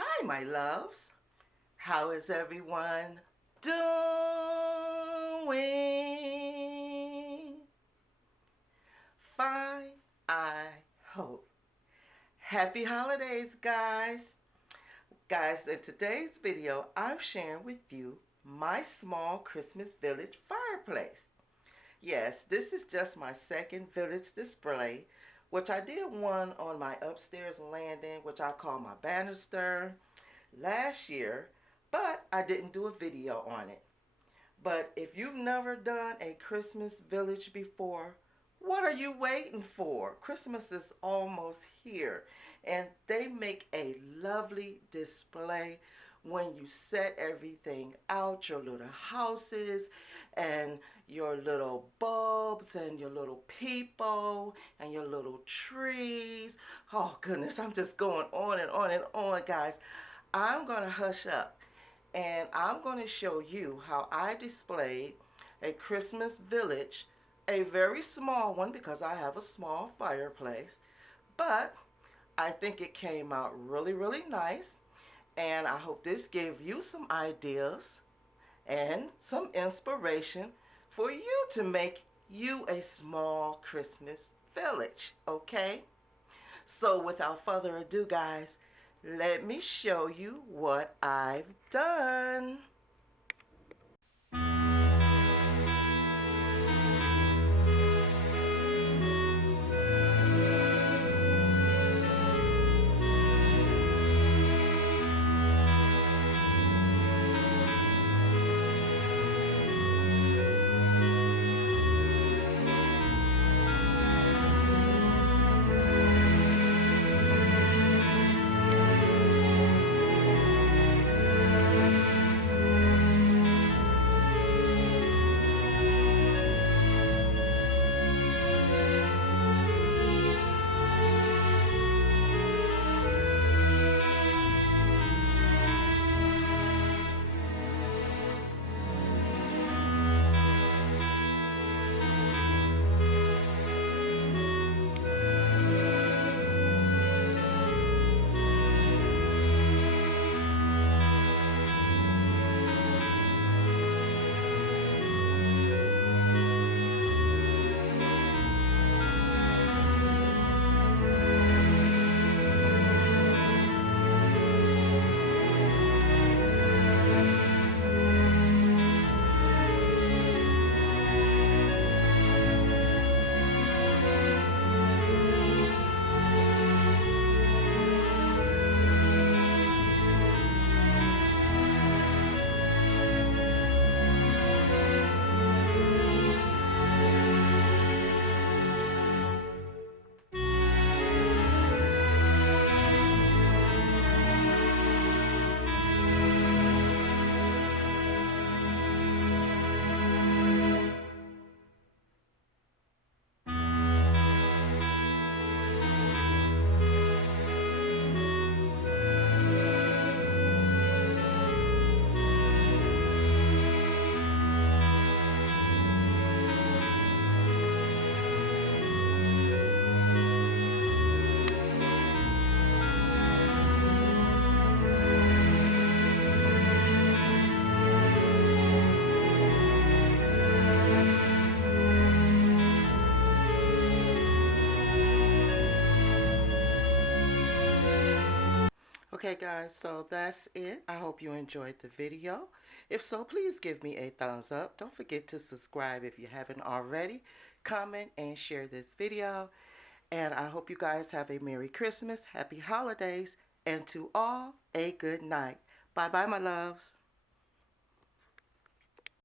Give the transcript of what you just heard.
Hi, my loves. How is everyone doing? Fine, I hope. Happy holidays, guys. Guys, in today's video, I'm sharing with you my small Christmas village fireplace. Yes, this is just my second village display, which I did one on my upstairs landing, which I call my banister, last year, but I didn't do a video on it. But if you've never done a Christmas village before, what are you waiting for? Christmas is almost here, and they make a lovely display when you set everything out, your little houses and your little bulbs and your little people and your little trees. Oh goodness, I'm just going on and on and on, guys. I'm going to hush up and I'm going to show you how I displayed a Christmas village, a very small one because I have a small fireplace, but I think it came out really, really nice, and I hope this gave you some ideas and some inspiration for you to make you a small Christmas village, okay? So without further ado, guys, let me show you what I've done. Okay guys, so that's it. I hope you enjoyed the video. If so, please give me a thumbs up. Don't forget to subscribe if you haven't already. Comment and share this video. And I hope you guys have a Merry Christmas, Happy Holidays, and to all, a good night. Bye-bye, my loves.